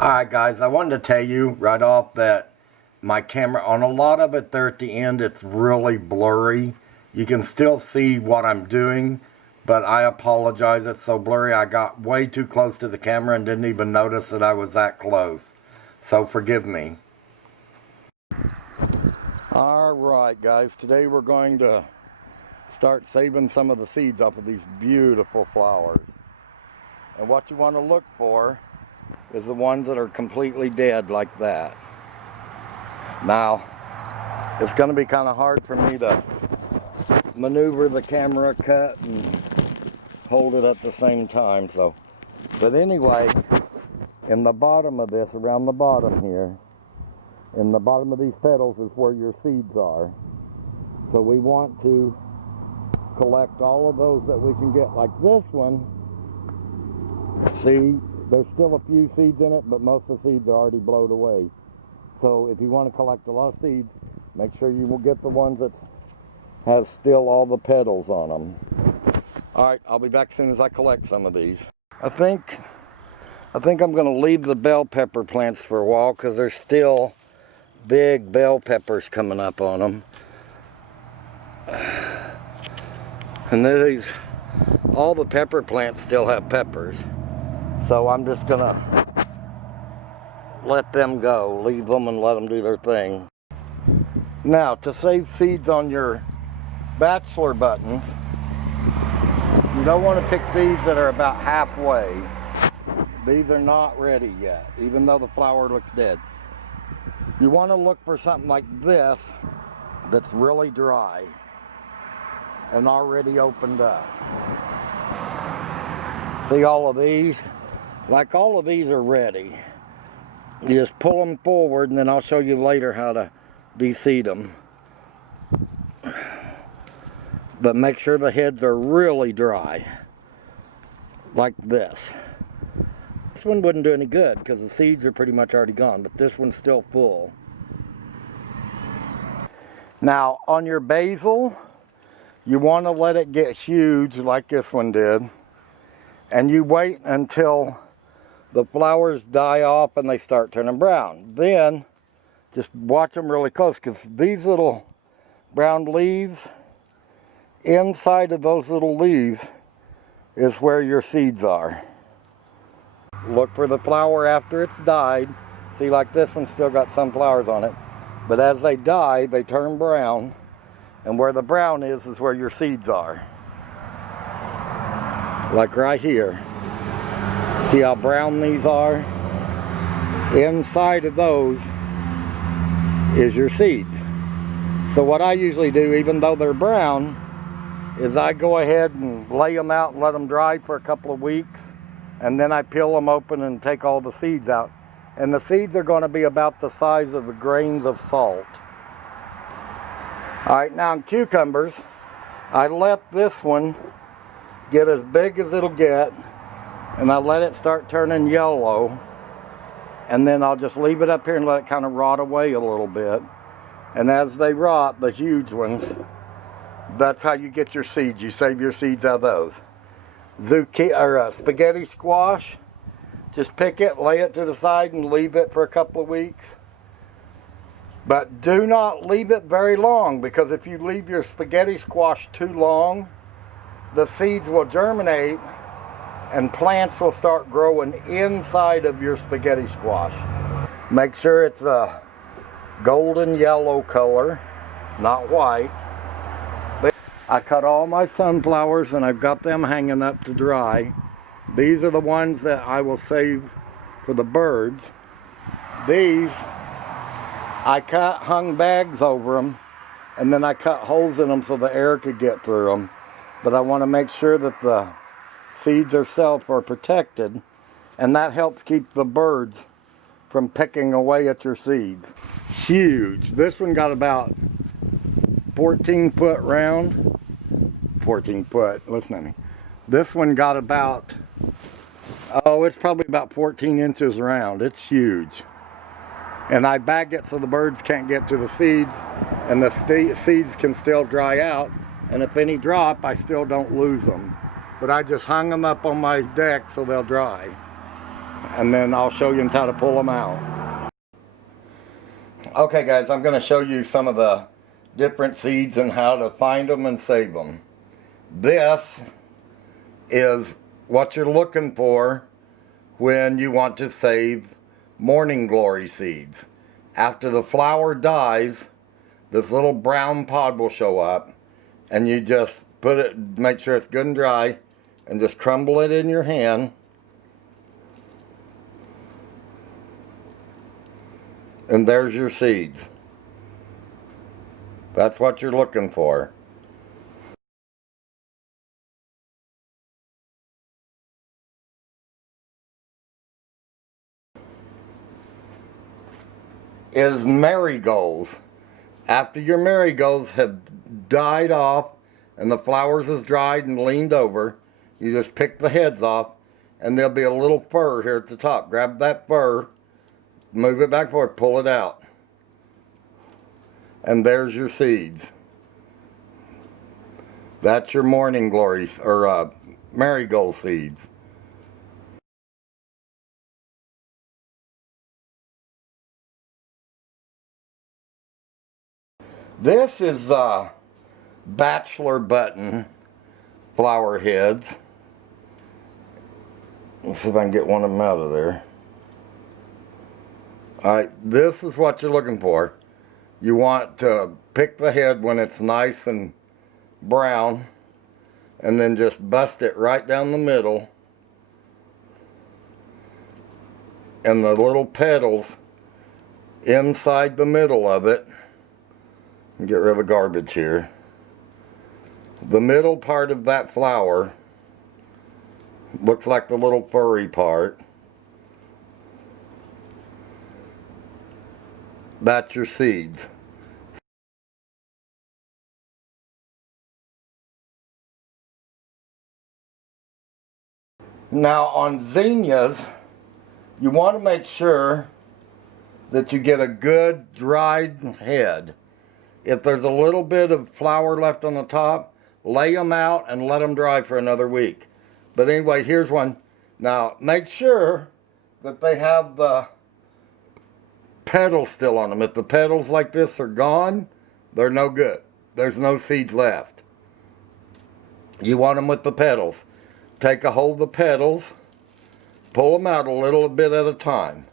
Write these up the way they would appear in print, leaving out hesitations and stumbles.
Alright guys, I wanted to tell you right off that my camera, on a lot of it there at the end, it's really blurry. You can still see what I'm doing, but I apologize, it's so blurry. I got way too close to the camera and didn't even notice that I was that close. So forgive me. Alright guys, today we're going to start saving some of the seeds off of these beautiful flowers. And what you want to look for is the ones that are completely dead like that. Now, it's going to be kind of hard for me to maneuver the camera cut and hold it at the same time. So, but anyway, in the bottom of this, around the bottom here, in the bottom of these petals is where your seeds are. So we want to collect all of those that we can get, like this one. See, there's still a few seeds in it, but most of the seeds are already blown away. So if you want to collect a lot of seeds, make sure you will get the ones that has still all the petals on them. Alright, I'll be back as soon as I collect some of these. I think I'm going to leave the bell pepper plants for a while because there's still big bell peppers coming up on them. And these, all the pepper plants still have peppers. So I'm just gonna let them go, leave them and let them do their thing. Now, to save seeds on your Bachelor buttons, you don't want to pick these that are about halfway. These are not ready yet, even though the flower looks dead. You want to look for something like this that's really dry and already opened up. See all of these? Like all of these are ready. You just pull them forward and then I'll show you later how to de-seed them. But make sure the heads are really dry. Like this. This one wouldn't do any good because the seeds are pretty much already gone, but this one's still full. Now on your basil, you want to let it get huge like this one did. And you wait until the flowers die off and they start turning brown. Then, just watch them really close because these little brown leaves, inside of those little leaves is where your seeds are. Look for the flower after it's died. See, like this one still got some flowers on it. But as they die, they turn brown. And where the brown is where your seeds are. Like right here. See how brown these are? Inside of those is your seeds. So what I usually do, even though they're brown, is I go ahead and lay them out and let them dry for a couple of weeks. And then I peel them open and take all the seeds out. And the seeds are going to be about the size of the grains of salt. Alright, now in cucumbers, I let this one get as big as it'll get. And I let it start turning yellow, and then I'll just leave it up here and let it kind of rot away a little bit. And as they rot, the huge ones, that's how you get your seeds. You save your seeds out of those. Zucchini or spaghetti squash, just pick it, lay it to the side, and leave it for a couple of weeks. But do not leave it very long, because if you leave your spaghetti squash too long, the seeds will germinate and plants will start growing inside of your spaghetti squash. Make sure it's a golden yellow color, not white. I cut all my sunflowers and I've got them hanging up to dry. These are the ones that I will save for the birds. These, I hung bags over them and then I cut holes in them so the air could get through them. But I want to make sure that the seeds themselves are protected, and that helps keep the birds from picking away at your seeds. Huge. This one got about 14 foot round. 14 foot, listen to me. This one got about, oh, it's probably about 14 inches round. It's huge. And I bag it so the birds can't get to the seeds, and the seeds can still dry out. And if any drop, I still don't lose them. But I just hung them up on my deck so they'll dry. And then I'll show you how to pull them out. Okay guys, I'm going to show you some of the different seeds and how to find them and save them. This is what you're looking for when you want to save morning glory seeds. After the flower dies, this little brown pod will show up, and you just put it, make sure it's good and dry, and just crumble it in your hand. And there's your seeds. That's what you're looking for. Is marigolds. After your marigolds have died off and the flowers is dried and leaned over, you just pick the heads off, and there'll be a little fur here at the top. Grab that fur, move it back and forth, pull it out, and there's your seeds. That's your morning glories, or marigold seeds. This is Bachelor button flower heads. Let's see if I can get one of them out of there. Alright, this is what you're looking for. You want to pick the head when it's nice and brown, and then just bust it right down the middle, and the little petals inside the middle of it. Get rid of the garbage here. The middle part of that flower looks like the little furry part. That's your seeds. Now on zinnias, you want to make sure that you get a good dried head. If there's a little bit of flower left on the top, lay them out and let them dry for another week. But anyway, here's one. Now, make sure that they have the petals still on them. If the petals like this are gone, they're no good. There's no seeds left. You want them with the petals. Take a hold of the petals, pull them out a little bit at a time.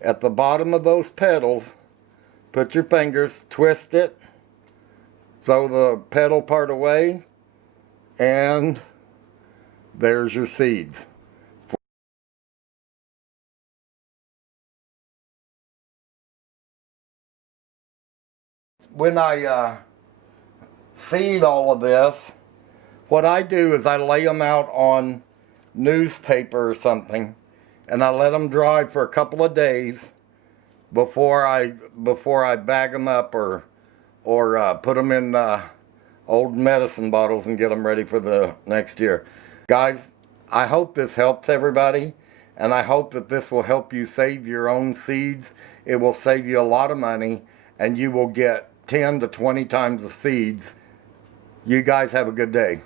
At the bottom of those petals, put your fingers, twist it, throw the petal part away, and there's your seeds. When I seed all of this, what I do is I lay them out on newspaper or something, and I let them dry for a couple of days before I bag them up or put them in old medicine bottles and get them ready for the next year. Guys, I hope this helps everybody, and I hope that this will help you save your own seeds. It will save you a lot of money, and you will get 10 to 20 times the seeds. You guys have a good day.